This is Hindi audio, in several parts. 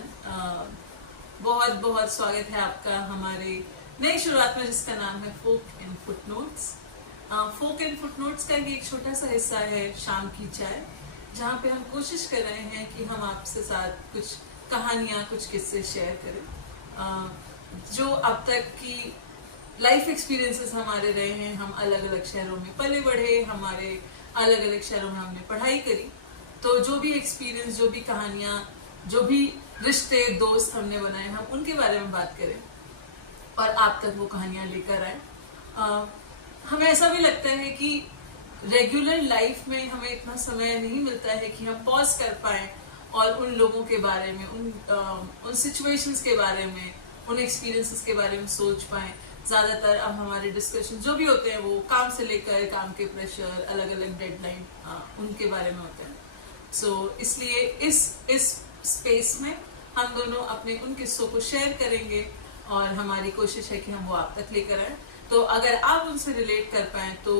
एवरीवन। बहुत बहुत स्वागत है आपका हमारे नई शुरुआत में जिसका नाम है folk and footnotes. Folk and footnotes का ये एक छोटा सा हिस्सा है शाम की चाय, जहाँ पे हम कोशिश कर रहे हैं कि हम आपसे साथ कुछ कहानियाँ, कुछ किस्से शेयर करें जो अब तक की लाइफ एक्सपीरियंसेस हमारे रहे हैं। हम अलग अलग शहरों में पले बढ़े, हमारे अलग अलग शहरों में हमने पढ़ाई करी, तो जो भी एक्सपीरियंस, जो भी कहानियाँ, जो भी रिश्ते, दोस्त हमने बनाए, हम उनके बारे में बात करें और आप तक वो कहानियाँ लेकर आए। हमें ऐसा भी लगता है कि रेगुलर लाइफ में हमें इतना समय नहीं मिलता है कि हम पॉज कर पाए और उन लोगों के बारे में, उन सिचुएशंस के बारे में, उन एक्सपीरियंसेस के बारे में सोच पाए। ज़्यादातर अब हमारे डिस्कशन जो भी होते हैं वो काम से लेकर काम के प्रेशर, अलग अलग डेडलाइन, उनके बारे में होते हैं। इसलिए इस स्पेस में हम दोनों अपने उन किस्सों को शेयर करेंगे और हमारी कोशिश है कि हम वो आप तक लेकर आए। तो अगर आप उनसे रिलेट कर पाए तो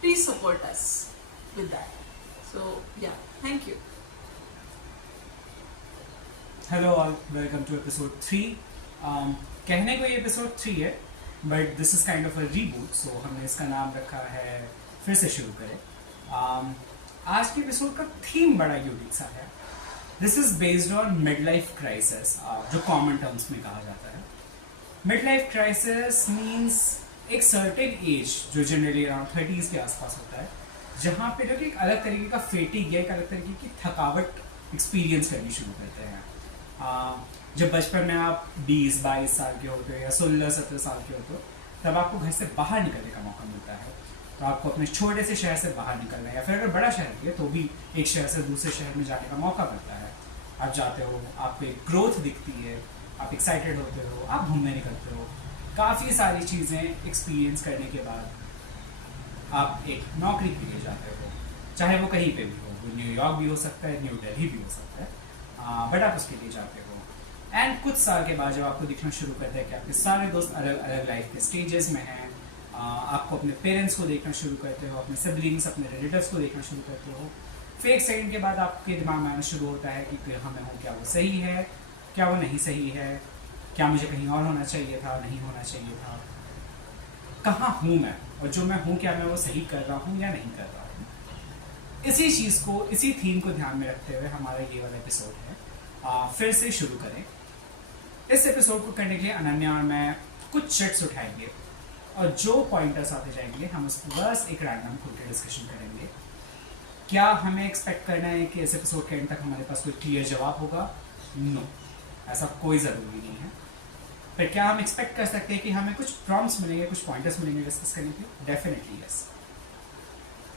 please support us with that. So yeah, thank you. Hello all, welcome to episode 3। कहने को ये एपिसोड 3 है, but this is kind of a reboot, so हमने इसका नाम रखा है फिर से शुरू करें। आज के एपिसोड का थीम बड़ा यूनिक सा है। This is based on mid life crisis, जो कॉमन टर्म्स में कहा जाता है। मिड लाइफ क्राइसिस मीन्स एक सर्टेन एज जो जनरली अराउंड 30s के आसपास होता है, जहाँ पे लोग एक अलग तरीके का फेटिग या एक अलग तरीके की थकावट एक्सपीरियंस करनी शुरू करते हैं। जब बचपन में आप 20-22 साल के होते हो या 16-17 साल के होते हो, तब आपको घर से बाहर निकलने का मौका मिलता है। तो आपको अपने छोटे से शहर से बाहर निकलना है, या फिर अगर बड़ा शहर भी है तो भी एक शहर से दूसरे शहर में जाने का मौका मिलता है। आप जाते हो, आपको एक ग्रोथ दिखती है, आप एक्साइटेड होते हो, आप घूमने निकलते हो। काफ़ी सारी चीज़ें एक्सपीरियंस करने के बाद आप एक नौकरी के लिए जाते हो, चाहे वो कहीं पे भी हो। वो न्यूयॉर्क भी हो सकता है, न्यू दिल्ली भी हो सकता है, बट आप उसके लिए जाते हो। एंड कुछ साल के बाद जब आपको दिखना शुरू करता है कि आपके सारे दोस्त अलग अलग लाइफ के स्टेजेस में हैं, आपको अपने पेरेंट्स को देखना शुरू करते हो, अपने सिबलिंग्स, अपने रिलेटिव्स को देखना शुरू करते हो। फिर एक सेकंड के बाद आपके दिमाग में आना शुरू होता है कि हाँ, मैं हूँ, क्या वो सही है, क्या वो नहीं सही है, क्या मुझे कहीं और होना चाहिए था, नहीं होना चाहिए था, कहाँ हूँ मैं, और जो मैं हूँ क्या मैं वो सही कर रहा हूँ या नहीं कर रहा हूँ। इसी चीज़ को, इसी थीम को ध्यान में रखते हुए हमारा ये वाला एपिसोड है। फिर से शुरू करें। इस एपिसोड को करने के लिए अनन्या और मैं कुछ चिट्स उठाएंगे और जो पॉइंटर्स आते जाएंगे हम उस पर बस एक रैंडम खुल के डिस्कशन करेंगे। क्या हमें एक्सपेक्ट करना है कि इस एपिसोड के एंड तक हमारे पास कोई क्लियर जवाब होगा? नो, ऐसा कोई ज़रूरी नहीं है। पर क्या हम एक्सपेक्ट कर सकते हैं कि हमें कुछ प्रॉम्प्ट्स मिलेंगे, कुछ पॉइंटर्स मिलेंगे डिस्कस करने के? Definitely yes.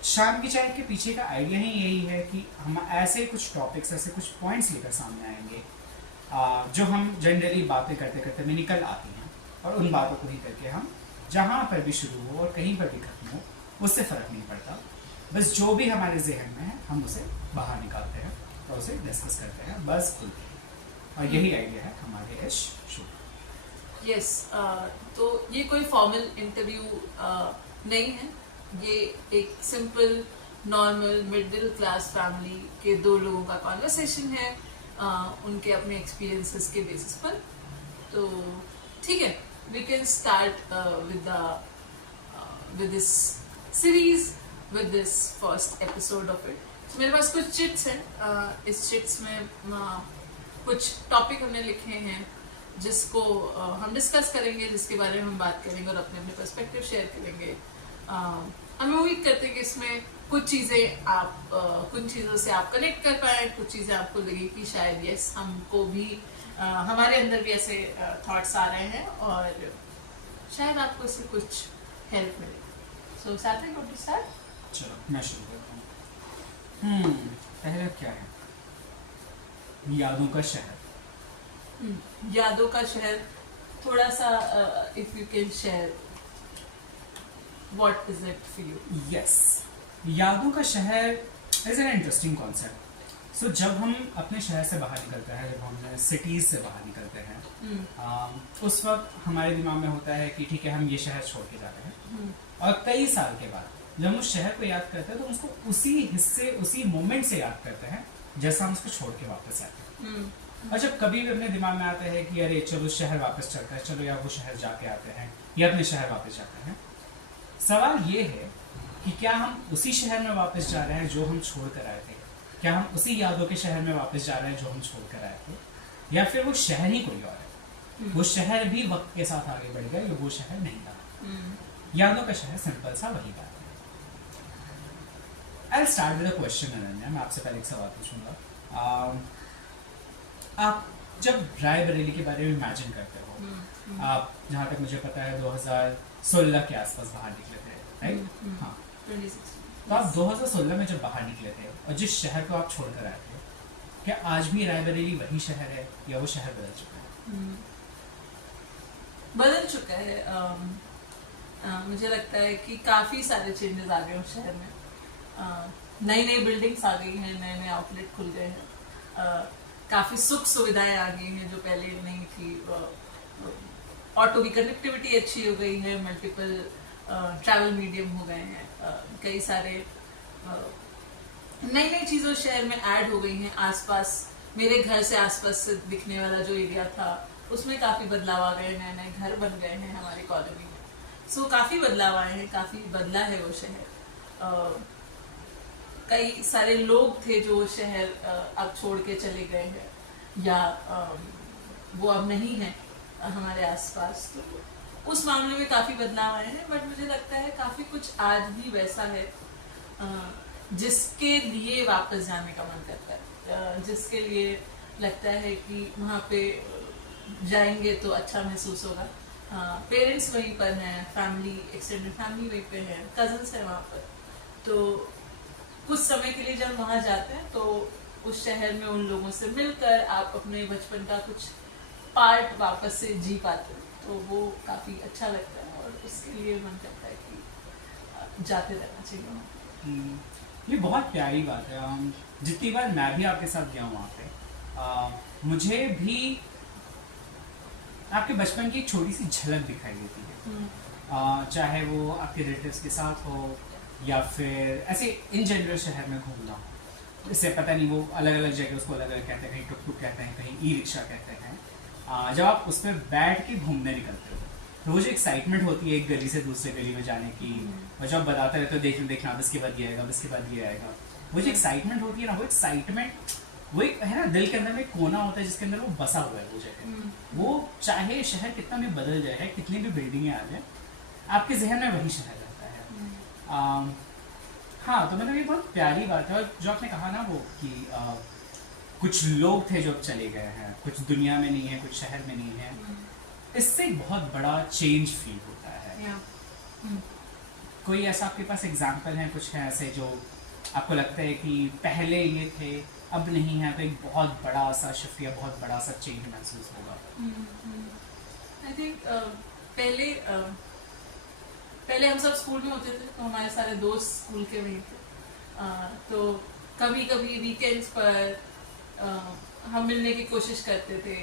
शाम की चाय के पीछे का आइडिया ही यही है कि हम ऐसे कुछ टॉपिक्स, ऐसे कुछ पॉइंट्स लेकर सामने आएंगे जो हम जनरली बातें करते करते में निकल आती हैं, और उन बातों को ही करके हम जहाँ पर भी शुरू हो और कहीं पर भी खत्म हो, उससे फ़र्क नहीं पड़ता। बस जो भी हमारे जहन में है हम उसे बाहर निकालते हैं और उसे डिस्कस करते हैं, बस खुल के। और यही आइडिया है हमारे इस शो। यस, तो ये कोई फॉर्मल इंटरव्यू नहीं है। ये एक simple, normal, middle class family के दो लोगों का कॉन्वर्सेशन है, उनके अपने एक्सपीरियंसेस के बेसिस पर। तो ठीक है, we can start with this series, with this first episode of it. So, मेरे पास कुछ चिट्स हैं। इस चिट्स में कुछ टॉपिक हमने लिखे हैं जिसको हम डिस्कस करेंगे, जिसके बारे में हम बात करेंगे और अपने अपने पर्सपेक्टिव शेयर करेंगे। हम उम्मीद करते हैं कि इसमें कुछ चीज़ें आप कुछ चीज़ों से आप कनेक्ट कर पाए, कुछ चीज़ें आपको लगी कि शायद यस, हमको भी हमारे अंदर भी ऐसे थॉट्स आ रहे हैं और शायद आपको इससे कुछ हेल्प मिले। सो सात्विक, वांट टू स्टार्ट? चलो मैं शुरू करता हूँ। पहला क्या है? यादों का शहर। यादों का शहर, थोड़ा सा if you can share what is it for you? Yes, यादों का शहर इज एन इंटरेस्टिंग कॉन्सेप्ट। सो जब हम अपने शहर से बाहर निकलते हैं, जब हम सिटीज़ से बाहर निकलते हैं, उस वक्त हमारे दिमाग में होता है कि ठीक है, हम ये शहर छोड़ के जा रहे हैं। और कई साल के बाद जब हम उस शहर को याद करते हैं तो उसको उसी हिस्से, उसी मोमेंट से याद करते हैं जैसा हम उसको छोड़ के वापस आते हैं। और जब कभी भी अपने दिमाग में आता है कि अरे चलो शहर वापस चलता है, चलो यार वो शहर जाके आते हैं या अपने शहर वापस जाते हैं, सवाल ये है कि क्या हम उसी शहर में वापस जा रहे हैं जो हम छोड़ कर आए थे? क्या हम उसी यादों के शहर में वापस जा रहे हैं जो हम छोड़ कर आए थे? या फिर वो शहर ही कोई और है? वो शहर भी वक्त के साथ आगे बढ़ गया, ये वो शहर नहीं था। यादों का शहर, सिंपल सा वही बात है। I'll start with a question, Ananya. मैं आपसे पहले एक सवाल पूछूंगा। आप जब रायबरेली के बारे में इमेजिन करते हो, आप जहाँ तक मुझे पता है 2016 के आसपास बाहर निकले थे, राइट? हाँ। 2016। तो आप 2016 में जब बाहर निकले थे और जिस शहर को आप छोड़ कर आए थे, क्या आज भी रायबरेली वही शहर है या वो शहर बदल चुका है? बदल चुका है। मुझे लगता है कि काफी सारे चेंजेस आ गए उस शहर में। नई नई बिल्डिंग्स आ गई हैं, नए नए आउटलेट खुल गए हैं, काफी सुख सुविधाएं आ गई हैं जो पहले नहीं थी। ऑटो की कनेक्टिविटी अच्छी हो गई है, मल्टीपल ट्रैवल मीडियम हो गए हैं, कई सारे नई नई चीज़ें शहर में ऐड हो गई हैं। आसपास, मेरे घर से आसपास से दिखने वाला जो एरिया था उसमें काफ़ी बदलाव आ गए, नए नए घर बन गए हैं हमारी कॉलोनी में। सो काफ़ी बदलाव आए हैं, काफ़ी बदला है वो शहर। कई सारे लोग थे जो शहर अब छोड़ के चले गए हैं या वो अब नहीं है हमारे आसपास, तो उस मामले में काफ़ी बदलाव आए हैं। बट मुझे लगता है काफ़ी कुछ आज भी वैसा है जिसके लिए वापस जाने का मन करता है, जिसके लिए लगता है कि वहाँ पे जाएंगे तो अच्छा महसूस होगा। पेरेंट्स वहीं पर हैं, फैमिली, एक्सटेंडेड फैमिली वहीं पे है, कजन्स हैं वहाँ पर। तो कुछ समय के लिए जब वहाँ जाते हैं तो उस शहर में उन लोगों से मिलकर आप अपने बचपन का कुछ पार्ट वापस से जी पाते हैं, तो वो काफ़ी अच्छा लगता है और उसके लिए मन करता है कि जाते रहना चाहिए। ये बहुत प्यारी बात है। जितनी बार मैं भी आपके साथ गया हूँ वहाँ पे, मुझे भी आपके बचपन की एक छोटी सी झलक दिखाई देती है। चाहे वो आपके रिलेटिव्स के साथ हो या फिर ऐसे इन जनरल शहर में घूमना हो। इससे पता नहीं वो अलग अलग जगह उसको अलग अलग कहते हैं, कहीं टुक टुक कहते हैं, कहीं ई रिक्शा कहते हैं। जब आप उस पर बैठ के घूमने निकलते हो तो वो जो एक्साइटमेंट होती है एक गली से दूसरे गली में जाने की, और जब बताते रहते हो देखना अब इसके बाद ये आएगा, अब इसके बाद ये आएगा, वो जो एक्साइटमेंट होती है ना, वो एक्साइटमेंट वो एक है ना, दिल के अंदर में एक कोना होता है जिसके अंदर वो बसा हुआ है वो जगह। वो चाहे शहर कितना भी बदल जाए, कितनी भी बिल्डिंगें आ जाए, आपके जहन में वही शहर रहता है। हाँ, तो मतलब ये बहुत प्यारी बात है। और जो आपने कहा ना वो कि कुछ लोग थे जो अब चले गए हैं, कुछ दुनिया में नहीं है, कुछ शहर में नहीं है, इससे एक बहुत बड़ा चेंज फील होता है। कोई ऐसा आपके पास एग्जाम्पल है, कुछ है ऐसे जो आपको लगता है कि पहले ये थे अब नहीं है, तो एक बहुत बड़ा सा शिफ्ट या बहुत बड़ा सा चेंज महसूस होगा? आई थिंक पहले हम सब स्कूल में होते थे तो हमारे सारे दोस्त स्कूल के वहीं थे। तो कभी कभी वीकेंड्स पर हम मिलने की कोशिश करते थे।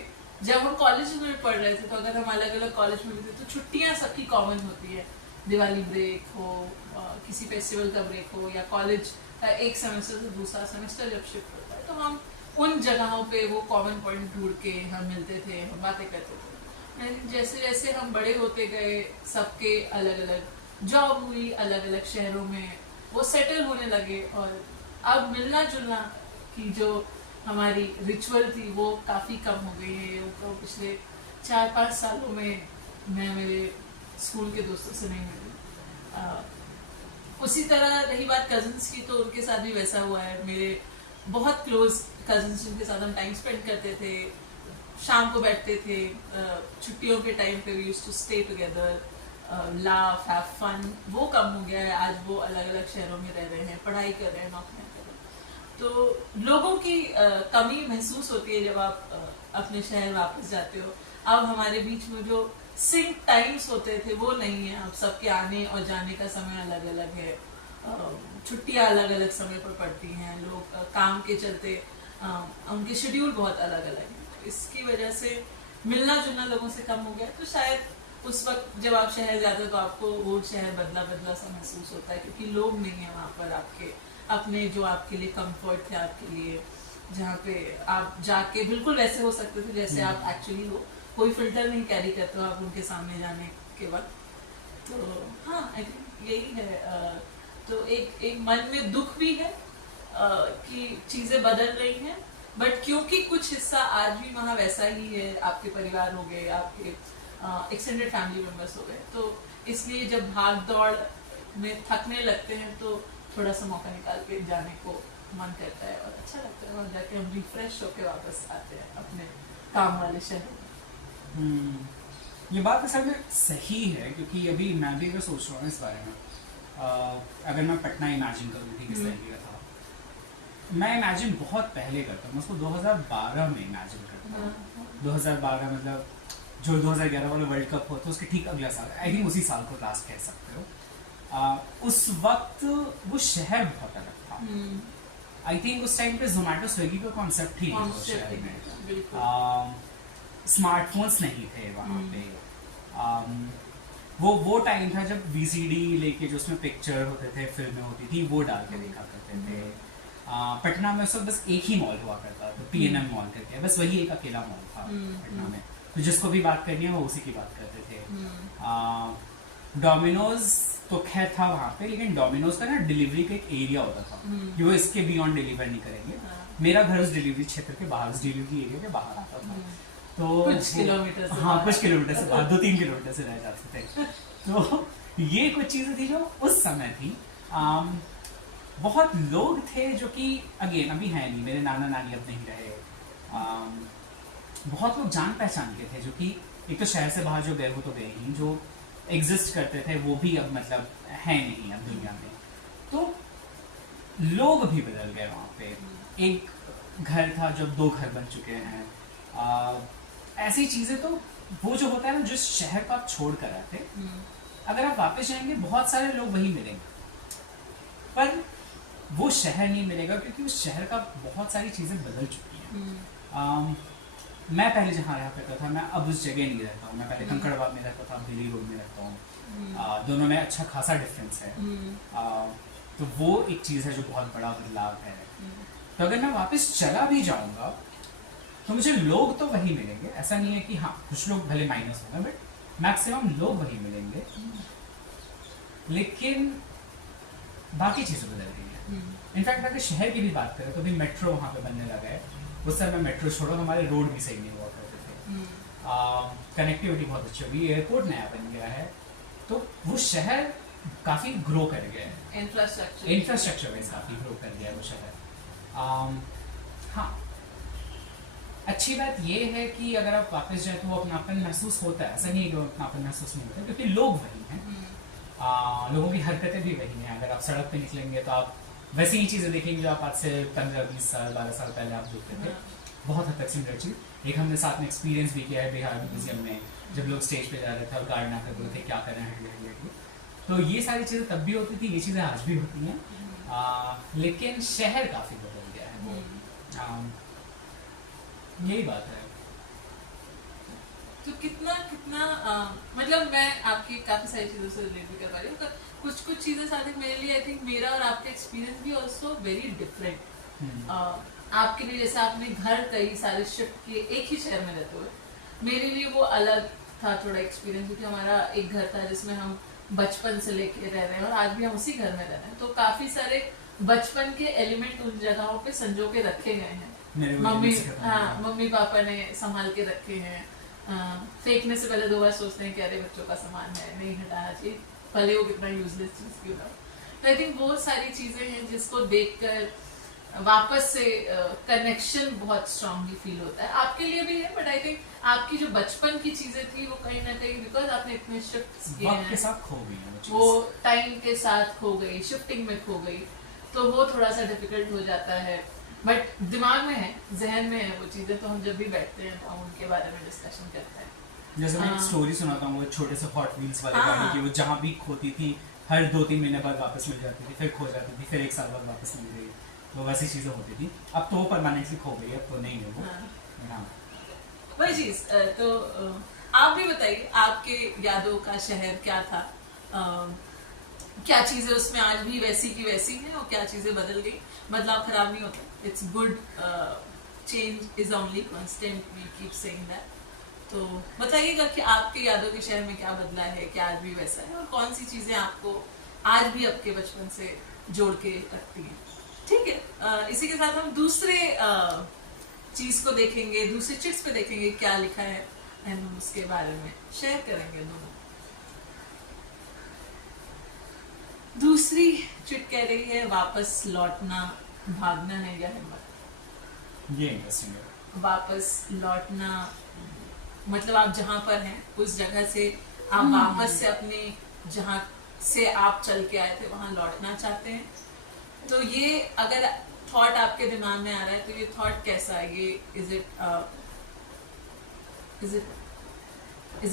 जब हम कॉलेज में पढ़ रहे थे तो अगर हम अलग अलग कॉलेज में भी थे तो छुट्टियां सबकी कॉमन होती है, दिवाली ब्रेक हो, किसी फेस्टिवल का ब्रेक हो, या कॉलेज का एक सेमेस्टर से दूसरा सेमेस्टर जब शिफ्ट होता है तो हम उन जगहों पे वो कॉमन पॉइंट ढूंढ के हम मिलते थे, हम बातें करते थे। जैसे जैसे हम बड़े होते गए, सबके अलग अलग जॉब हुई, अलग अलग शहरों में वो सेटल होने लगे, और अब मिलना जुलना की जो हमारी रिचुअल थी वो काफ़ी कम हो गई है। तो पिछले 4-5 सालों में मैं मेरे स्कूल के दोस्तों से नहीं मिली। उसी तरह रही बात कजन्स की, तो उनके साथ भी वैसा हुआ है। मेरे बहुत क्लोज कजन्स जिनके साथ हम टाइम स्पेंड करते थे, शाम को बैठते थे, छुट्टियों के टाइम पे we used to stay together, laugh, have fun, वो कम हो गया है। आज वो अलग अलग शहरों में रह रहे हैं, पढ़ाई कर रहे हैं, नौकरियां कर रहे हैं। तो लोगों की कमी महसूस होती है जब आप अपने शहर वापस जाते हो। अब हमारे बीच में जो सिंक टाइम्स होते थे वो नहीं है। अब सबके आने और जाने का समय अलग अलग है, छुट्टियां अलग अलग समय पर पड़ती हैं, लोग काम के चलते उनके शेड्यूल बहुत अलग अलग हैं। इसकी वजह से मिलना जुलना लोगों से कम हो गया। तो शायद उस वक्त जब आप शहर जाते हो तो आपको वो शहर बदला बदला सा महसूस होता है, क्योंकि लोग नहीं है वहाँ पर आपके अपने जो आपके लिए कंफर्ट थे, आपके लिए जहाँ पे आप जाके बिल्कुल वैसे हो सकते थे जैसे आप एक्चुअली हो, कोई फिल्टर नहीं कैरी करते हो आप उनके सामने जाने के वक्त। तो हाँ, आई थिंक यही है। तो एक मन में दुख भी है कि चीजें बदल रही हैं, बट क्योंकि कुछ हिस्सा आज भी वहाँ वैसा ही है, आपके परिवार हो गए, आपके एक्सटेंडेड फैमिली मेंबर्स हो गए, तो इसलिए जब भाग दौड़ में थकने लगते हैं तो थोड़ा सा मौका निकाल के जाने को मन करता है और अच्छा लगता है, वहाँ जाके हम रिफ्रेश होके वापस आते हैं अपने काम वाले शहर में। ये बात असल में सही है, क्योंकि अभी मैं भी अगर सोच रहा हूँ इस बारे में, अगर मैं पटना इमेजिन करूँ कि किस तरीके का था, मैं इमेजिन बहुत पहले करता हूँ, मैं उसको 2012 में इमेजिन करता हूँ। 2012 मतलब जो 2011 वाला वर्ल्ड कप हुआ था उसके ठीक अगला साल, आई थिंक उसी साल को लास्ट कह सकते हो। उस वक्त वो शहर बहुत अलग था। आई थिंक उस टाइम पे जोमेटो स्विगी का कॉन्सेप्ट ही नहीं था शहर में, स्मार्टफोन्स नहीं थे वहाँ पे। वो टाइम था जब वीसीडी लेके जो उसमें पिक्चर होते थे, फिल्में होती थी, वो डाल के देखा करते थे। पटना में उस वक्त बस एक ही मॉल हुआ करता था, पीएनएम मॉल करके, बस वही एक अकेला मॉल था पटना में, तो जिसको भी बात करनी है वो उसी की बात करते थे। डोमिनोज तो खैर था वहाँ पे, लेकिन डोमिनोज का ना डिलीवरी का एक एरिया होता था कि वो इसके बियॉन्ड डिलीवर नहीं करेंगे। मेरा घर उस डिलीवरी क्षेत्र के बाहर, उस डिलीवरी एरिया के बाहर आता था, तो कुछ किलोमीटर से, हाँ कुछ किलोमीटर से बाहर, 2-3 किलोमीटर से रह जाते थे। तो ये कुछ चीजें थी जो उस समय थी। बहुत लोग थे जो कि अगेन अभी है नहीं, मेरे नाना नानी अब नहीं रहे। बहुत लोग जान पहचान के थे जो कि एक तो शहर से बाहर जो गए वो तो गए ही, जो एग्जिस्ट करते थे वो भी अब मतलब है नहीं अब दुनिया में। तो लोग भी बदल गए वहाँ पे। एक घर था, जब 2 घर बन चुके हैं। ऐसी चीजें, तो वो जो होता है ना, जिस शहर को आप छोड़ कर आते, अगर आप वापस जाएंगे बहुत सारे लोग वही मिलेंगे, पर वो शहर नहीं मिलेगा, क्योंकि उस शहर का बहुत सारी चीजें बदल चुकी हैं। मैं पहले जहाँ रहा करता था, मैं अब उस जगह नहीं रहता हूँ। मैं पहले कंकड़बाग में रहता था, अब दिल्ली रोड में रहता हूँ। दोनों में अच्छा खासा डिफरेंस है। तो वो एक चीज़ है जो बहुत बड़ा बदलाव है। तो अगर मैं वापस चला भी जाऊँगा तो मुझे लोग तो वही मिलेंगे, ऐसा नहीं है कि हाँ कुछ लोग भले माइनस होंगे, बट मैक्सिमम लोग वही मिलेंगे, लेकिन बाकी चीज़ें बदल रही है। इनफैक्ट अगर शहर की भी बात करें तो अभी मेट्रो वहाँ पे बनने लगा है। उस समय मेट्रो छोड़ो, हमारे रोड भी सही नहीं हुआ करते थे। कनेक्टिविटी बहुत अच्छी होगी, एयरपोर्ट नया बन गया है, तो वो शहर काफ़ी ग्रो कर गया है। इंफ्रास्ट्रक्चर वाइज काफ़ी ग्रो कर गया है वो शहर। हाँ, अच्छी बात ये है कि अगर आप वापस जाए तो वो अपनापन महसूस होता है, ऐसा नहीं है कि वो अपनापन महसूस नहीं होता, क्योंकि लोग वही हैं। लोगों की हरकतें भी वही हैं। अगर आप सड़क पे निकलेंगे तो आप वैसी ही चीज़ें देखेंगे जो आप आज से 15-20 साल 12 साल पहले आप देखते थे। बहुत हद तक सिमिलर चीज़। एक हमने साथ में एक्सपीरियंस भी किया है बिहार म्यूजियम में, जब लोग स्टेज पे जा रहे थे और गार्ड ना कर रहे थे क्या कर रहे हैं। तो ये सारी चीज़ें तब भी होती थी, ये चीज़ें आज भी होती हैं। लेकिन शहर काफ़ी बदल गया है। यही बात है। तो कितना मतलब मैं आपकी काफी सारी चीजों से रिलेट भी कर पा रही हूँ। कुछ चीजें साथ में मेरे लिए आई थिंक मेरा और आपका एक्सपीरियंस भी ऑल्सो वेरी डिफरेंट। आपके लिए जैसे आपने घर कई सारे शिफ्ट किए एक ही शहर में रहते हुए, मेरे लिए वो अलग था थोड़ा एक्सपीरियंस, क्योंकि हमारा एक घर था जिसमें हम बचपन से लेके रह रहे हैं और आज भी हम उसी घर में रह रहे हैं। तो काफी सारे बचपन के एलिमेंट उन जगहों पे संजो के रखे गए हैं। मम्मी पापा ने संभाल के रखे हैं। फेंकने से पहले 2 बार सोचते हैं कि अरे बच्चों का सामान है, नहीं हटाना चाहिए, भले वो कितना यूजलेस चीज क्यों ना। तो आई थिंक वो सारी चीजें हैं जिसको देखकर वापस से कनेक्शन बहुत स्ट्रांगली फील होता है। आपके लिए भी है, बट आई थिंक आपकी जो बचपन की चीजें थी वो कहीं ना कहीं बिकॉज आपने इतने शिफ्ट किए हैं, के साथ खो गई वो टाइम के साथ खो गई, शिफ्टिंग में खो गई, तो वो थोड़ा सा डिफिकल्ट हो जाता है। बट दिमाग में है, जहन में है वो चीजें, तो हम जब भी बैठते हैं तो हम उनके बारे में डिस्कशन करते हैं। जैसे मैं एक स्टोरी सुनाता हूँ, वो छोटे से हॉट व्हील्स वाले गाड़ी की, वो जहाँ भी खोती थी हर 2-3 महीने बाद वापस मिल जाती थी, फिर खो जाती थी, फिर 1 साल बाद वापस मिल गई, वो वैसी चीज़ें होती थी। अब तो वो परमानेंटली खो गई, अब तो नहीं है वो। हाँ, वही चीज। तो आप भी बताइए आपके यादों का शहर क्या था। क्या चीजें उसमें आज भी वैसी की वैसी हैं और क्या चीजें बदल गई। बदलाव खराब नहीं होता, it's good, change is only constant, we keep saying that. तो बताइएगा कि आपके यादों के शहर में क्या बदला है, क्या आज भी वैसा है, और कौन सी चीजें आपको आज भी आपके बचपन से जोड़ के रखती हैं। ठीक है, इसी के साथ हम दूसरे चीज को देखेंगे, दूसरे चिट्स पे देखेंगे क्या लिखा है, एंड हम उसके बारे में शेयर करेंगे दोनों। दूसरी चिट कह रही है वापस लौटना भागना है या हिम्मत। ये इंटरेस्टिंग है। वापस लौटना मतलब आप जहां पर हैं उस जगह से आप वापस से अपने जहां से आप चल के आए थे वहां लौटना चाहते हैं। तो ये अगर थॉट आपके दिमाग में आ रहा है तो ये थॉट कैसा है, ये इज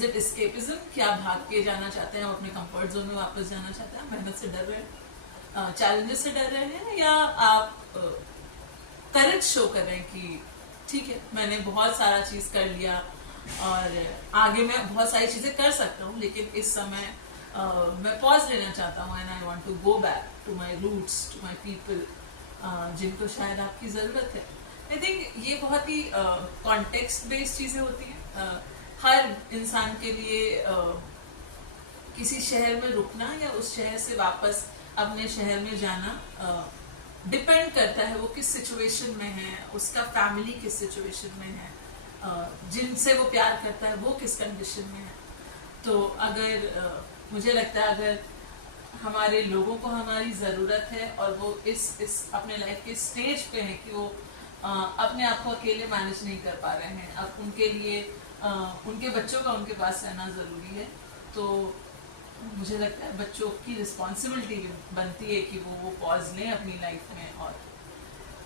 इट एस्केपिज्म, क्या आप भाग के जाना चाहते हैं, आप अपने कंफर्ट जोन में वापस जाना चाहते हैं, मेहनत से डर रहे हैं, चैलेंजेस से डर रहे हैं, या आप करेज शो कर रहे हैं कि ठीक है मैंने बहुत सारा चीज कर लिया और आगे मैं बहुत सारी चीजें कर सकता हूँ, लेकिन इस समय मैं पॉज लेना चाहता हूँ and I want to go back to my roots, to my people, जिनको शायद आपकी जरूरत है। आई थिंक ये बहुत ही कॉन्टेक्स्ट बेस्ड चीजें होती हैं। हर इंसान के लिए किसी शहर में रुकना या उस शहर से वापस अपने शहर में जाना डिपेंड करता है वो किस सिचुएशन में है, उसका फैमिली किस सिचुएशन में है, जिनसे वो प्यार करता है वो किस कंडीशन में है। तो अगर मुझे लगता है अगर हमारे लोगों को हमारी ज़रूरत है और वो इस अपने लाइफ के स्टेज पे हैं कि वो अपने आप को अकेले मैनेज नहीं कर पा रहे हैं, अब उनके लिए उनके बच्चों का उनके पास रहना ज़रूरी है, तो मुझे लगता है बच्चों की रिस्पॉन्सिबिलिटी बनती है कि वो पॉज लें अपनी लाइफ में और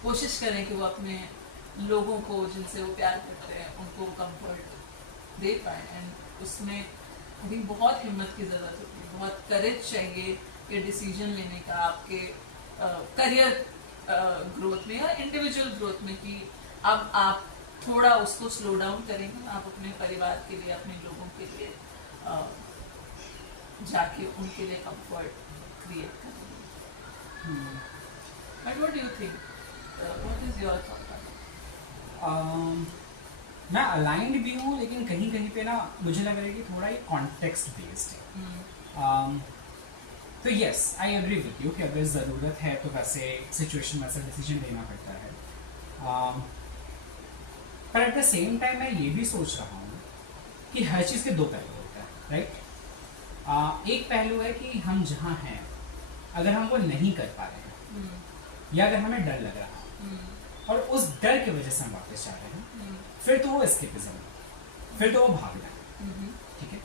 कोशिश करें कि वो अपने लोगों को जिनसे वो प्यार करते हैं उनको कंफर्ट दे पाए। एंड उसमें अभी बहुत हिम्मत की ज़रूरत होती है, बहुत करेज चाहिए ये डिसीजन लेने का आपके करियर ग्रोथ में या इंडिविजुअल ग्रोथ में कि अब आप थोड़ा उसको स्लो डाउन करेंगे, आप अपने परिवार के लिए अपने लोगों के लिए जाके उनके लिए कंफर्ट क्रिएट करेंगे। But what do you think, what is your thought? मैं अलाइंड भी हूँ, लेकिन कहीं कहीं पे ना मुझे लग रहा है कि थोड़ा ये कॉन्टेक्स्ट बेस्ड है। तो yes I agree with you कि अगर ज़रूरत है तो वैसे सिचुएशन में ऐसा डिसीजन लेना पड़ता है, पर एट द सेम टाइम मैं ये भी सोच रहा हूँ कि हर चीज़ के दो पहलू होते हैं, राइट। एक पहलू है कि हम जहाँ हैं अगर हम वो नहीं कर पा रहे हैं या अगर हमें डर लग रहा है और उस डर की वजह से हम वापस जा रहे हैं, फिर तो वो एस्केपिज्म है, फिर तो वो भागना है, ठीक है।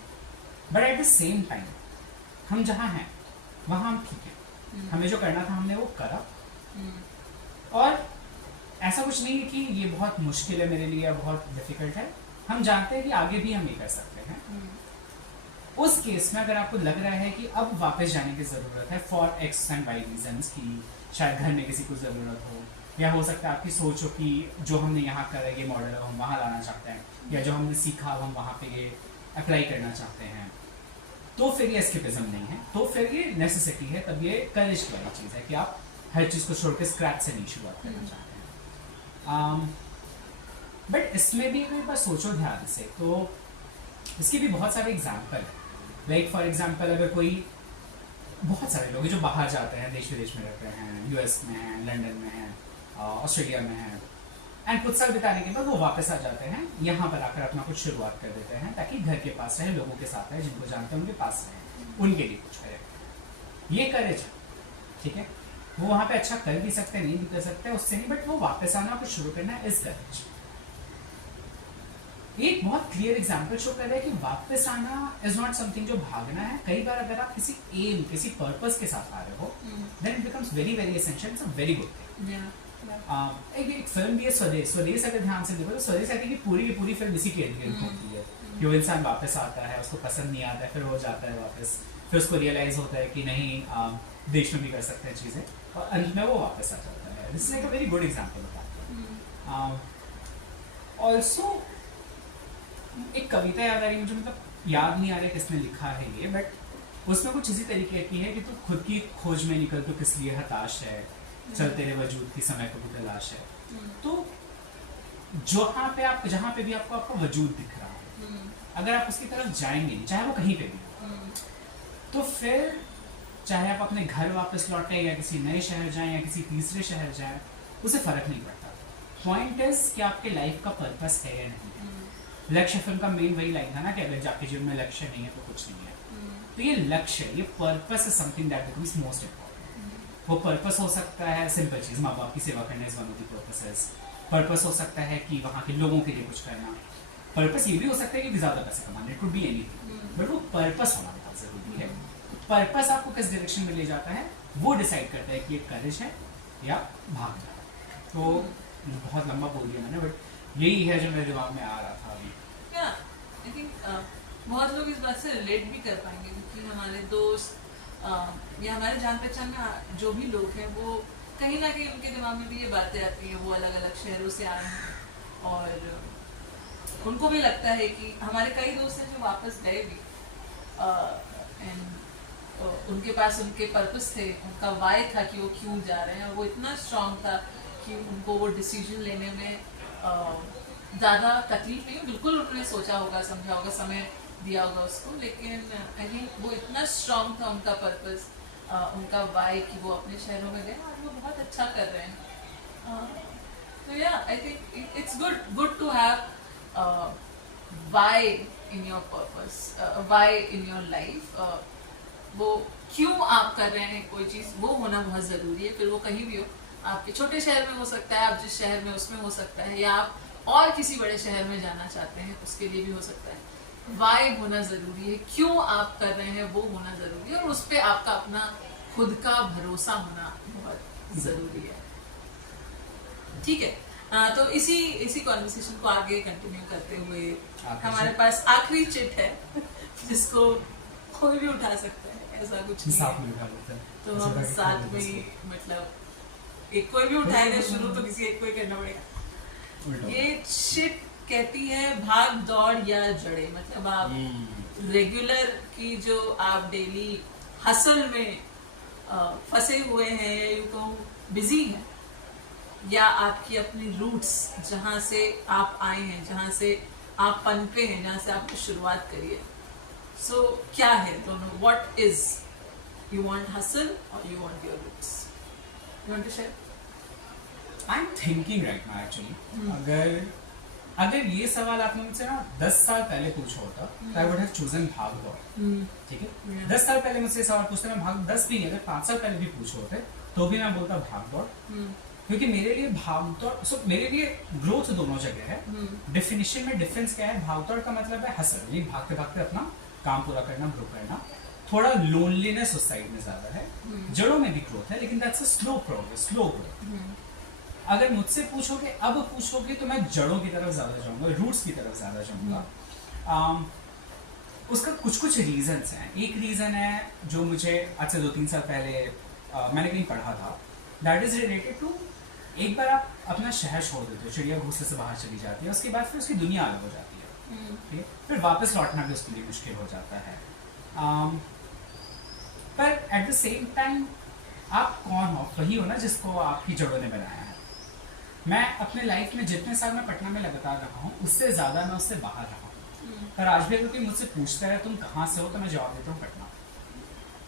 But at the same time हम जहाँ हैं वहाँ हम ठीक है, हमें जो करना था हमने वो करा, और ऐसा कुछ नहीं है कि ये बहुत मुश्किल है मेरे लिए या बहुत डिफिकल्ट है, हम जानते हैं कि आगे भी हम ये कर सकते हैं। उस केस में अगर आपको लग रहा है कि अब वापस जाने की ज़रूरत है for X and Y reasons, कि शायद घर में किसी को ज़रूरत हो, या हो सकता है आपकी सोच हो कि जो हमने यहाँ करा ये मॉडल हम वहाँ लाना चाहते हैं, या जो हमने सीखा हम वहाँ पे ये अप्लाई करना चाहते हैं, तो फिर ये एस्केपिज्म नहीं है, तो फिर ये नेसेसिटी है, तब ये करेज वाली चीज़ है कि आप हर चीज़ को छोड़ के स्क्रैच से नहीं शुरुआत करना चाहते हैं। बट इसमें भी एक बार सोचो ध्यान से तो इसके भी बहुत सारे एग्जाम्पल हैं। लाइक फॉर एग्जाम्पल अगर कोई, बहुत सारे लोग हैं जो बाहर जाते हैं, देश विदेश में रहते हैं, यूएस में हैं, लंदन में हैं, ऑस्ट्रेलिया में हैं, एंड कुछ साल बिताने के बाद वो वापस आ जाते हैं, यहाँ पर आकर अपना कुछ शुरुआत कर देते हैं ताकि घर के पास रहे, लोगों के साथ रहे, जिनको जानते हैं उनके पास रहे, उनके लिए कुछ करे। ये करेज है, ठीक है। वो वहाँ पे अच्छा कर भी सकते हैं, नहीं भी कर सकते उससे नहीं, बट वो वापस आना कुछ शुरू करना है, इस करेज। एक बहुत क्लियर एग्जांपल शो कर रहा है कि वापस आना इज नॉट समथिंग जो भागना है। कई बार अगर आप किसी एम, किसी पर्पस के साथ आ रहे हो, then it becomes very very essential, it's a very good thing. एक फिल्म भी है स्वदेश। स्वदेश अगर ध्यान से देखो तो स्वदेश आई थिंक पूरी की पूरी फिल्म इसी के इर्द होती है कि वो इंसान वापस आता है, उसको पसंद नहीं आता है, फिर वो जाता है वापस, फिर उसको रियलाइज होता है कि नहीं देश में भी कर सकते हैं चीज़ें, और अंत में वो वापस आ जाता है। This is like a very good example बताता हूँ। ऑल्सो एक कविता याद आ रही मुझे, मतलब याद नहीं आ रहा किसने लिखा है ये, बट उसमें कुछ इसी तरीके की है कि तू खुद की खोज में निकल, तो किस लिए हताश है, चल तेरे वजूद की समय को भी तलाश है। तो जहाँ पे भी आपको आपका वजूद दिख रहा है, अगर आप उसकी तरफ जाएंगे, चाहे वो कहीं पे भी हो, तो फिर चाहे आप अपने घर वापस लौटे या किसी नए शहर जाएं या किसी तीसरे शहर जाएं, उसे फर्क नहीं पड़ता। पॉइंट इज कि आपके लाइफ का पर्पस है या नहीं। लक्ष्य फिल्म का मेन वही लाइन था ना कि अगर जाके जीवन में लक्ष्य नहीं है तो कुछ नहीं है। तो ये लक्ष्य, ये purpose is something that becomes most important. वो पर्पस हो सकता है सिंपल चीज, माँ बाप की सेवा करना is one of the purposes. Purpose हो सकता है कि वहाँ के लोगों के लिए कुछ करना। पर्पस ये भी हो सकता है कि ज्यादा पैसे कमाना, it could be anything, but वो पर्पस होना बहुत जरूरी है। पर्पस आपको किस डायरेक्शन में ले जाता है वो डिसाइड करता है कि ये करेज है या भागना है। तो बहुत लंबा बोल दिया मैंने, बट यही है जो मेरे दिमाग में आ रहा था अभी। आई थिंक बहुत लोग इस बात से रिलेट भी कर पाएंगे, क्योंकि हमारे दोस्त या हमारे जान पहचान में जो भी लोग हैं वो कहीं ना कहीं उनके दिमाग में भी ये बातें आती हैं। वो अलग अलग शहरों से आए हैं और उनको भी लगता है कि हमारे कई दोस्त हैं जो वापस गए भी, एंड उनके पास उनके पर्पस थे, उनका वाई था कि वो क्यों जा रहे हैं, और वो इतना स्ट्रांग था कि उनको वो डिसीजन लेने में ज़्यादा तकलीफ नहीं। बिल्कुल उन्होंने सोचा होगा, समझा होगा, समय दिया होगा उसको, लेकिन आई थिंक वो इतना स्ट्रांग था उनका पर्पस, उनका वाई, कि वो अपने शहरों में गए और वो बहुत अच्छा कर रहे हैं। तो yeah I think it's good to have why in your purpose, why in your life. वो क्यों आप कर रहे हैं कोई चीज़, वो होना बहुत ज़रूरी है। फिर वो कहीं भी हो, आपके छोटे शहर में हो सकता है, आप जिस शहर में उसमें हो सकता है, या आप और किसी बड़े शहर में जाना चाहते हैं उसके लिए भी हो सकता है। वाई होना ज़रूरी है, क्यों आप कर रहे हैं वो होना ज़रूरी है, और उस पर आपका अपना खुद का भरोसा होना बहुत ज़रूरी है। ठीक है, तो इसी कॉन्वर्सेशन को आगे कंटिन्यू करते हुए हमारे पास आखिरी चिट है जिसको कोई भी उठा सकता है, ऐसा कुछ नहीं साथ है। में उठा लेते हैं। तो हम साथ में, मतलब एक कोई भी उठाएगा शुरू तो किसी एक को ही करना पड़ेगा। ये शिट कहती है भाग दौड़ या जड़े, मतलब आप रेगुलर की जो आप डेली हसल में फंसे हुए हैं, या यूं कहूं बिजी हैं, या आपकी अपनी रूट्स जहां से आप आए हैं, जहां से आप पनपे हैं, जहां से आपने शुरुआत करी है। सो क्या है दोनों, what is, you want hustle और you want your roots? You want to share? I am thinking right now actually, अगर ये सवाल आपने मुझसे ना 10 साल पहले पूछा होता, आई वुड हैव चूजन भाग दौड़। ठीक है, 10 साल पहले मुझसे सवाल पूछते, मैं भाग 10 भी नहीं, अगर 5 साल पहले भी पूछे होते तो भी मैं बोलता भाग दौड़। क्योंकि मेरे लिए भाग दौड़, मेरे लिए ग्रोथ दोनों जगह है। डेफिनेशन में डिफरेंस क्या है, भाग दौड़ का मतलब है हसल, ये भागते भागते अपना काम पूरा करना, ग्रो करना। थोड़ा लोनलीनेस उस साइड में ज्यादा है, जड़ों में भी ग्रोथ है, लेकिन that's a slow progress, slow growth. अगर मुझसे पूछोगे, अब पूछोगे, तो मैं जड़ों की तरफ ज्यादा जाऊंगा, रूट्स की तरफ ज्यादा जाऊंगा। उसका कुछ रीजंस हैं। एक रीजन है जो मुझे आज से 2-3 साल पहले मैंने कहीं पढ़ा था, दैट इज रिलेटेड टू, एक बार आप अपना शहर छोड़ देते हो, चिड़िया घोंसले से बाहर चली जाती है, उसके बाद फिर उसकी दुनिया अलग हो जाती है, ठीक है? फिर वापस लौटना भी उसके लिए मुश्किल हो जाता है। पर एट द सेम टाइम आप कौन हो, वही हो ना जिसको आपकी जड़ों ने बनाया है। मैं अपने लाइफ में जितने साल मैं पटना में लगातार रहा हूँ, उससे ज्यादा मैं उससे बाहर रहा हूँ। पर आज भी अगर कोई मुझसे पूछता है तुम कहाँ से हो, तो मैं जवाब देता हूँ पटना,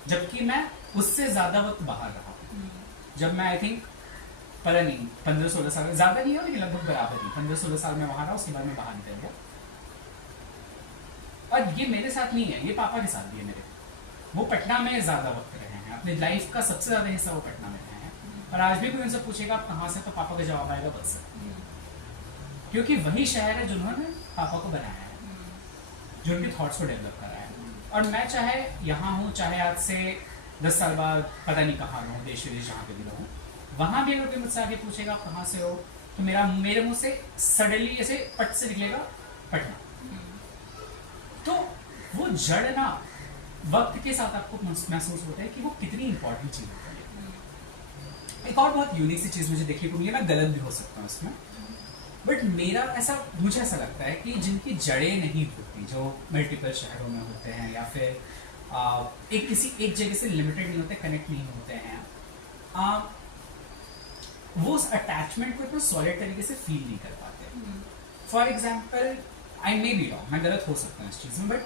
जबकि मैं उससे ज्यादा वक्त बाहर रहा हूँ। जब मैं आई थिंक पता नहीं 15-16 साल, ज्यादा नहीं है लेकिन लगभग बराबर ही, 15-16 साल में वहां रहा, उसके बाद मैं बाहर निकल गया। और ये मेरे साथ नहीं है, ये पापा के साथ भी है मेरे। वो पटना में ज्यादा वक्त रहे हैं, अपने लाइफ का सबसे ज्यादा हिस्सा वो पटना में रहे हैं। और आज भी कोई उनसे पूछेगा आप कहाँ से, तो पापा का जवाब आएगा बस, क्योंकि वही शहर है जिन्होंने पापा को बनाया है, जो उनके थॉट्स को डेवलप करा है। और मैं चाहे यहाँ हूँ, चाहे आज से 10 साल बाद पता नहीं कहाँ रहूँ, देश विदेश जहाँ पे भी रहूँ, वहां भी अगर कोई मुझसे आगे पूछेगा आप कहाँ से हो, तो मेरे मुंह से सडनली ऐसे पट से निकलेगा पटना। तो वो जड़ ना वक्त के साथ आपको महसूस होता है कि वो कितनी इंपॉर्टेंट चीज होती है। एक और बहुत यूनिक सी चीज मुझे देखने को मिली, मैं गलत भी हो सकता हूँ इसमें, बट मुझे ऐसा लगता है कि जिनकी जड़ें नहीं होती, जो मल्टीपल शहरों में होते हैं, या फिर एक जगह से लिमिटेड नहीं होते, कनेक्ट नहीं होते हैं, वो उस अटैचमेंट को इतना सॉलिड तरीके से फील नहीं कर पाते। For example, I may be wrong, मैं गलत हो सकता हूँ इस चीज़ में, बट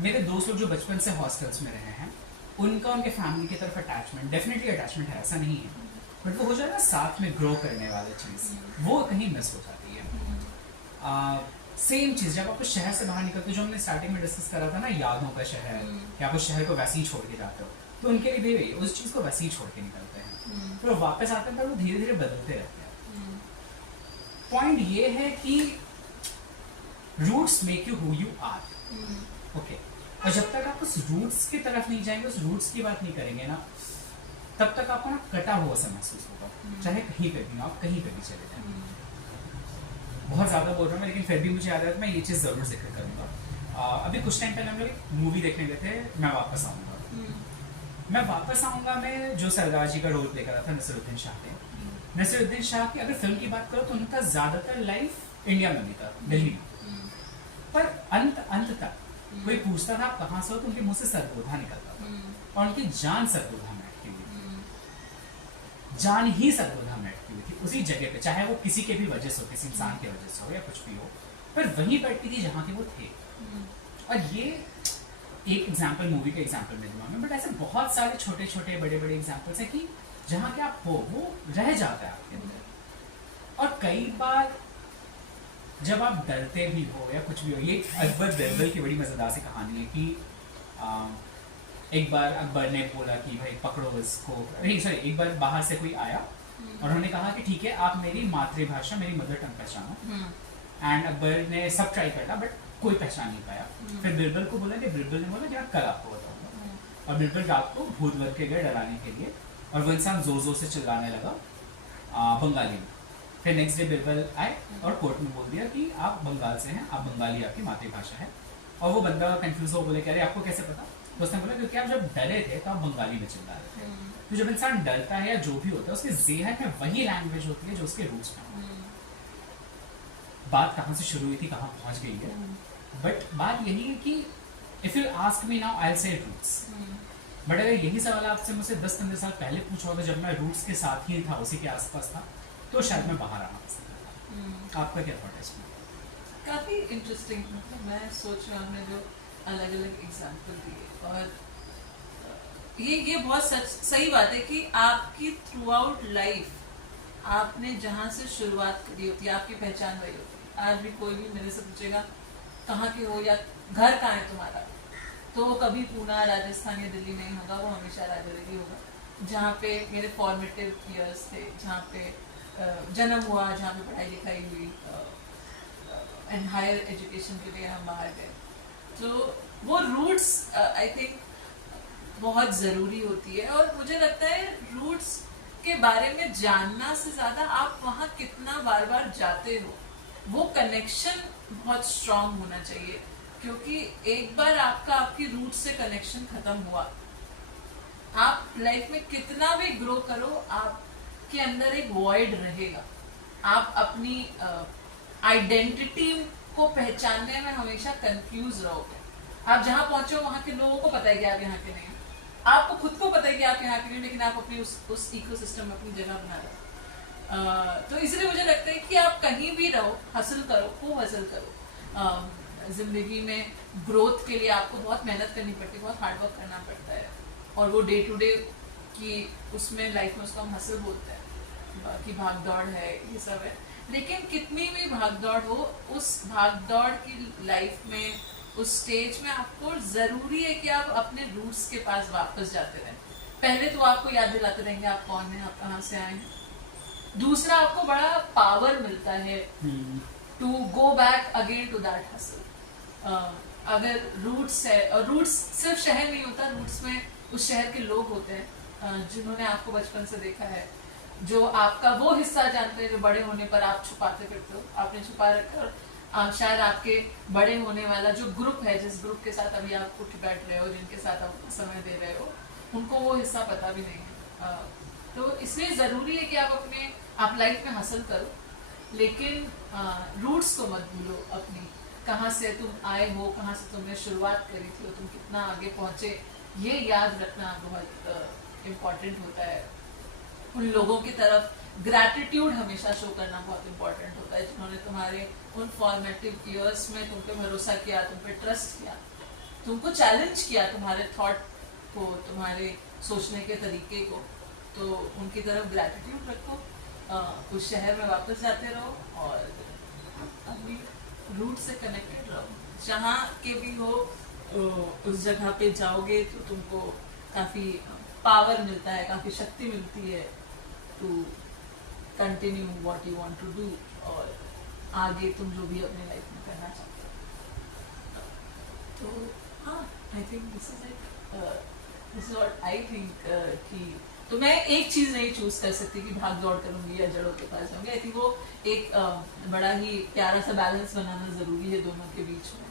मेरे दोस्त लोग जो बचपन से हॉस्टल्स में रहे हैं, उनका उनके फैमिली की तरफ अटैचमेंट, डेफिनेटली अटैचमेंट है, ऐसा नहीं है, बट वो हो जाए ना साथ में ग्रो करने वाली चीज़, वो कहीं मिस हो जाती है। सेम चीज़ जब आप उस शहर से बाहर निकलते हो, जो हमने स्टार्टिंग में डिस्कस करा था ना, यादों का शहर, कि आप उस शहर को वैसे ही छोड़ के जाते हो, तो उनके लिए भी उस चीज़ को वैसे ही छोड़ के निकलते हैं, फिर वापस आते हैं, पर वो धीरे धीरे बदलते रहते हैं। पॉइंट ये है कि roots make you who you are, okay, और जब तक आप उस रूट्स की तरफ नहीं जाएंगे, उस रूट्स की बात नहीं करेंगे ना, तब तक आपको ना कटा हुआ सा महसूस होगा, चाहे कहीं पे भी आप कहीं पे भी चले जाएं। बहुत ज़्यादा बोल रहा हूँ मैं, लेकिन फिर भी मुझे याद है, मैं ये चीज़ ज़रूर जिक्र करूँगा। अभी कुछ टाइम पहले हम लोग एक मूवी देखने गए थे, मैं वापस आऊँगा में जो सरदार जी का रोल प्ले करा था नसीरुद्दीन शाह ने। नसीरुद्दीन शाह की अगर फिल्म की बात करो तो उनका ज़्यादातर लाइफ इंडिया में बीता, दिल्ली में, पर अंत तक कोई पूछता था आप कहाँ से हो, तो उनके मुंह से सरगोधा निकलता था, और उनकी जान सरगोधा में अटकी हुई थी, जान ही सरगोधा में अटकी हुई थी उसी जगह पे, चाहे वो किसी के भी वजह से हो, किसी इंसान की वजह से हो या कुछ भी हो, पर वहीं पर अटकी थी जहाँ के वो थे। और ये एक एग्जाम्पल मूवी का एग्जाम्पल मेरे दिमाग में, बट ऐसे बहुत सारे छोटे छोटे बड़े बड़े एग्जाम्पल्स हैं कि जहाँ के आप हो वो रह जाता है आपके अंदर। और कई बार जब आप डरते भी हो या कुछ भी हो, ये अकबर बिरबल की बड़ी मजेदार सी कहानी है कि एक बार अकबर ने बोला कि भाई पकड़ो इसको, नहीं सॉरी, एक बार बाहर से कोई आया और उन्होंने कहा कि ठीक है आप मेरी मातृभाषा, मेरी मदर टंग पहचानो, एंड अकबर ने सब ट्राई करा बट कोई पहचान नहीं पाया। फिर बिरबल को बोला कि बिरबल ने बोला कि मैं कल आपको बताऊंगा, और बिरबल रात को भूत वर्ग के गए डराने के लिए, और वो इंसान जोर जोर से चिल्लाने लगा बंगाली में। फिर नेक्स्ट डे बिरबल आए और कोर्ट में बोल दिया कि आप बंगाल से हैं, आप बंगाली आपकी मातृभाषा है। और वो बंदा कंफ्यूज हो, बोले अरे आपको कैसे पता? तो उसने बोला क्योंकि आप जब डरे थे तो आप बंगाली में चिल्ला रहे थे। तो जब इंसान डरता है या जो भी होता है, उसके ज़हन में वही लैंग्वेज होती है जो उसके रूट्स में। बात कहाँ से शुरू हुई थी, कहाँ पहुँच गई है, बट बात यही है कि if you ask me now I will say roots, but अगर यही सवाल आपसे मुझसे 10-15 साल पहले पूछा होगा जब मैं रूट्स के साथ ही था, उसी के आसपास था, तो शायद मैं बाहर आना पसंद करता। आपका क्या थॉट है इसमें? काफी इंटरेस्टिंग, मतलब मैं सोच रहा हूँ जो अलग अलग एग्जाम्पल दिए, और ये बहुत सही बात है कि आपकी थ्रू आउट लाइफ आपने जहाँ से शुरुआत करी होती है, आपकी पहचान वही होती है। आज भी कोई भी मेरे से पूछेगा कहाँ के हो या घर कहाँ है तुम्हारा, तो वो कभी पूना, राजस्थान या दिल्ली नहीं होगा, वो हमेशा राजौरी होगा, जहाँ पे मेरे फॉर्मेटिव ईयर्स थे, जहाँ पे जन्म हुआ, जहाँ पे पढ़ाई लिखाई हुई, एंड हायर एजुकेशन के लिए हम बाहर गए। तो वो रूट्स आई थिंक बहुत ज़रूरी होती है, और मुझे लगता है रूट्स के बारे में जानना से ज़्यादा आप वहाँ कितना बार बार जाते हो, वो कनेक्शन बहुत स्ट्रांग होना चाहिए। क्योंकि एक बार आपकी रूट से कनेक्शन खत्म हुआ, आप लाइफ में कितना भी ग्रो करो, आपके अंदर एक वॉइड रहेगा। आप अपनी आइडेंटिटी को पहचानने में हमेशा कंफ्यूज रहोगे। आप जहाँ पहुंचे हो वहाँ के लोगों को पता है कि आप यहाँ के नहीं, आपको खुद को पता है कि आप यहाँ के नहीं, लेकिन आप अपनी उस इकोसिस्टम में अपनी जगह बना रहे हो। तो इसलिए मुझे लगता है कि आप कहीं भी रहो, हासिल करो, खूब हासिल करो। जिंदगी में ग्रोथ के लिए आपको बहुत मेहनत करनी पड़ती है, बहुत हार्डवर्क करना पड़ता है, और वो डे टू डे की उसमें लाइफ में उसको हम हासिल बोलते हैं, बाकी भाग दौड़ है, ये सब है। लेकिन कितनी भी भाग दौड़ हो, उस भाग दौड़ की लाइफ में, उस स्टेज में आपको जरूरी है कि आप अपने रूट्स के पास वापस जाते रहें। पहले तो आपको याद दिलाते रहेंगे आप कौन हैं, आप कहाँ से आए हैं। दूसरा, आपको बड़ा पावर मिलता है to go back again to that hustle. अगर रूट्स है, और रूट्स सिर्फ शहर नहीं होता, रूट्स में उस शहर के लोग होते हैं जिन्होंने आपको बचपन से देखा है, जो आपका वो हिस्सा जानते हैं जो बड़े होने पर आप छुपाते फिरते हो, आपने छुपा रखा, और शायद आपके बड़े होने वाला जो ग्रुप है, जिस ग्रुप के साथ अभी आप उठ बैठ रहे हो, जिनके साथ आप समय दे रहे हो, उनको वो हिस्सा पता भी नहीं है। तो इसलिए ज़रूरी है कि आप लाइफ में हासिल करो, लेकिन रूट्स को मत भूलो अपनी। कहाँ से तुम आए हो, कहाँ से तुमने शुरुआत करी थी और तुम कितना आगे पहुंचे, ये याद रखना बहुत इम्पोर्टेंट होता है। उन लोगों की तरफ ग्रैटिट्यूड हमेशा शो करना बहुत इम्पोर्टेंट होता है जिन्होंने तुम्हारे उन फॉर्मेटिव ईयर्स में तुम पे भरोसा किया, तुम पे ट्रस्ट किया, तुमको चैलेंज किया, तुम्हारे थॉट को, तुम्हारे सोचने के तरीके को। तो उनकी तरफ ग्रैटिट्यूड रखो, उस शहर में वापस जाते रहो और अपनी रूट से कनेक्टेड रहो। जहाँ के भी हो उस जगह पे जाओगे तो तुमको काफ़ी पावर मिलता है, काफ़ी शक्ति मिलती है to continue what you want to do, और आगे तुम जो भी अपने लाइफ में करना चाहते हो। तो हाँ, I think this is it, this is what I think कि तो मैं एक चीज नहीं चूज कर सकती कि भाग दौड़ करूंगी या जड़ों के पास जाऊंगी। आई थिंक वो एक बड़ा ही प्यारा सा बैलेंस बनाना जरूरी है दोनों के बीच में।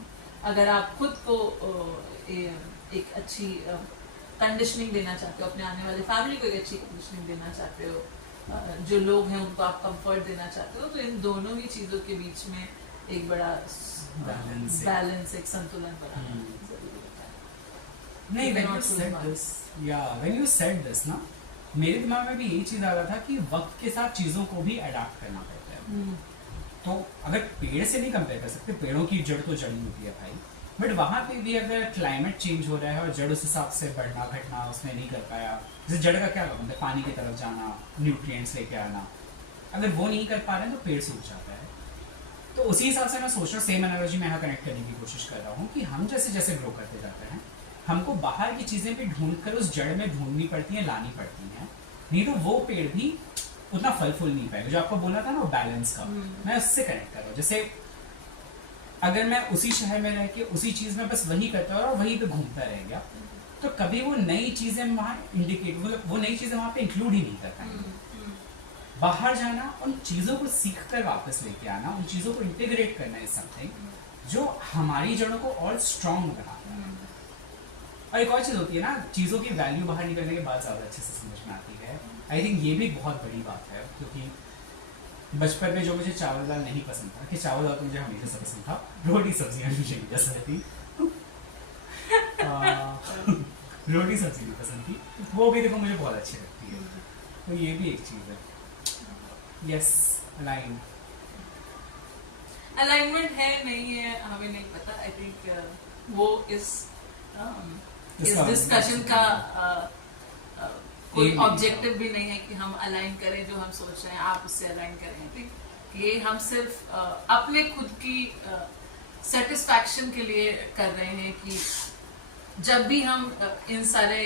अगर आप खुद को एक अच्छी कंडीशनिंग देना चाहते हो, अपने आने वाले फैमिली को एक अच्छी कंडीशनिंग देना चाहते हो, जो लोग हैं उनको आप कंफर्ट देना चाहते हो, तो इन दोनों ही चीजों के बीच में एक बड़ा बैलेंस, एक संतुलन बनाना जरूरी होता है। नहीं, when you said this ना, मेरे दिमाग में भी यही चीज आ रहा था कि वक्त के साथ चीजों को भी अडाप्ट करना पड़ता है। तो अगर पेड़ से नहीं कंपेयर कर सकते, पेड़ों की जड़ तो जड़ी होती है भाई, बट वहां पे भी अगर क्लाइमेट चेंज हो रहा है और जड़ उस हिसाब से बढ़ना घटना उसमें नहीं कर पाया, जैसे जड़ का क्या मतलब पानी की तरफ जाना, न्यूट्रिएंट्स लेके आना, अगर वो नहीं कर पा रहे हैं तो पेड़ सूख जाता है। तो उसी हिसाब से मैं सोच रहा हूँ, सेम एनालॉजी में यहाँ कनेक्ट करने की कोशिश कर रहा हूँ कि हम जैसे जैसे ग्रो करते जाते हैं हमको बाहर की चीजें भी ढूंढ कर उस जड़ में ढूंढनी पड़ती हैं, लानी पड़ती हैं, नहीं तो वो पेड़ भी उतना फल फूल नहीं पाएगा। जो आपको बोला था ना बैलेंस का, मैं उससे कनेक्ट कर रहा हूँ। जैसे अगर मैं उसी शहर में रह के उसी चीज में बस वही करता और वहीं पे घूमता रह गया, तो कभी वो नई चीजें वहां इंडिकेट, मतलब वो नई चीजें वहां पे इंक्लूड ही नहीं कर पाएंगे। बाहर जाना, उन चीजों को सीख कर वापस लेके आना, उन चीजों को इंटीग्रेट करना इज समथिंग जो हमारी जड़ों को और स्ट्रॉन्ग बनाता है। और एक और चीज होती है ना, चीजों की वैल्यू बाहर निकलने के बाद ज्यादा अच्छे से समझ में आती है। आई थिंक ये भी बहुत बड़ी बात है, क्योंकि बचपन में जो मुझे चावल दाल नहीं पसंद था, कि चावल दाल तो मुझे हमेशा से पसंद था, रोटी सब्जियां मुझे नहीं पसंद थी, रोटी सब्जी भी पसंद थी, वो भी देखो मुझे बहुत अच्छी लगती है। तो ये भी एक चीज है। यस, अलाइनमेंट है नहीं है हमें नहीं पता। आई थिंक वो इस डिस्कशन का कोई ऑब्जेक्टिव भी नहीं है कि हम अलाइन करें जो हम सोच रहे हैं, आप उससे अलाइन करें। ठीक, ये हम सिर्फ अपने खुद की सेटिस्फैक्शन के लिए कर रहे हैं कि जब भी हम इन सारे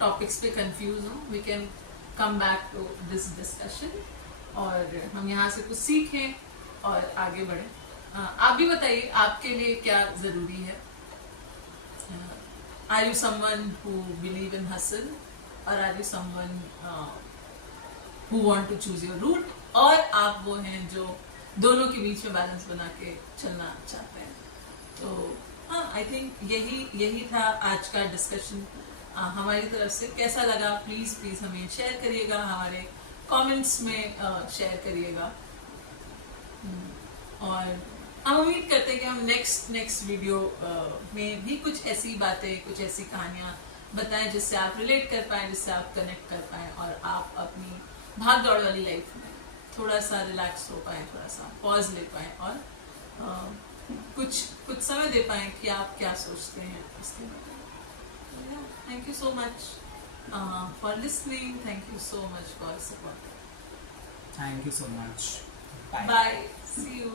टॉपिक्स पे कंफ्यूज हो, we can come back to this discussion और हम यहाँ से कुछ सीखें और आगे बढ़ें। आप भी बताइए आपके लिए क्या जरूरी है। Are you someone who believe in hustle, or are you someone who want to choose your route, और आप वो हैं जो दोनों के बीच में बैलेंस बना के चलना चाहते हैं। तो हाँ, आई थिंक यही था आज का डिस्कशन हमारी तरफ से। कैसा लगा प्लीज हमें शेयर करिएगा, हमारे कमेंट्स में शेयर करिएगा, और हम उम्मीद करते हैं कि हम नेक्स्ट वीडियो में भी कुछ ऐसी बातें, कुछ ऐसी कहानियाँ बताएं जिससे आप रिलेट कर पाएं, जिससे आप कनेक्ट कर पाएं और आप अपनी भाग दौड़ वाली लाइफ में थोड़ा सा रिलैक्स हो पाएं, थोड़ा सा पॉज ले पाएं और कुछ समय दे पाएं कि आप क्या सोचते हैं इसके बारे में। Thank you so much for listening, thank you so much for support. Thank you so much, bye, see you.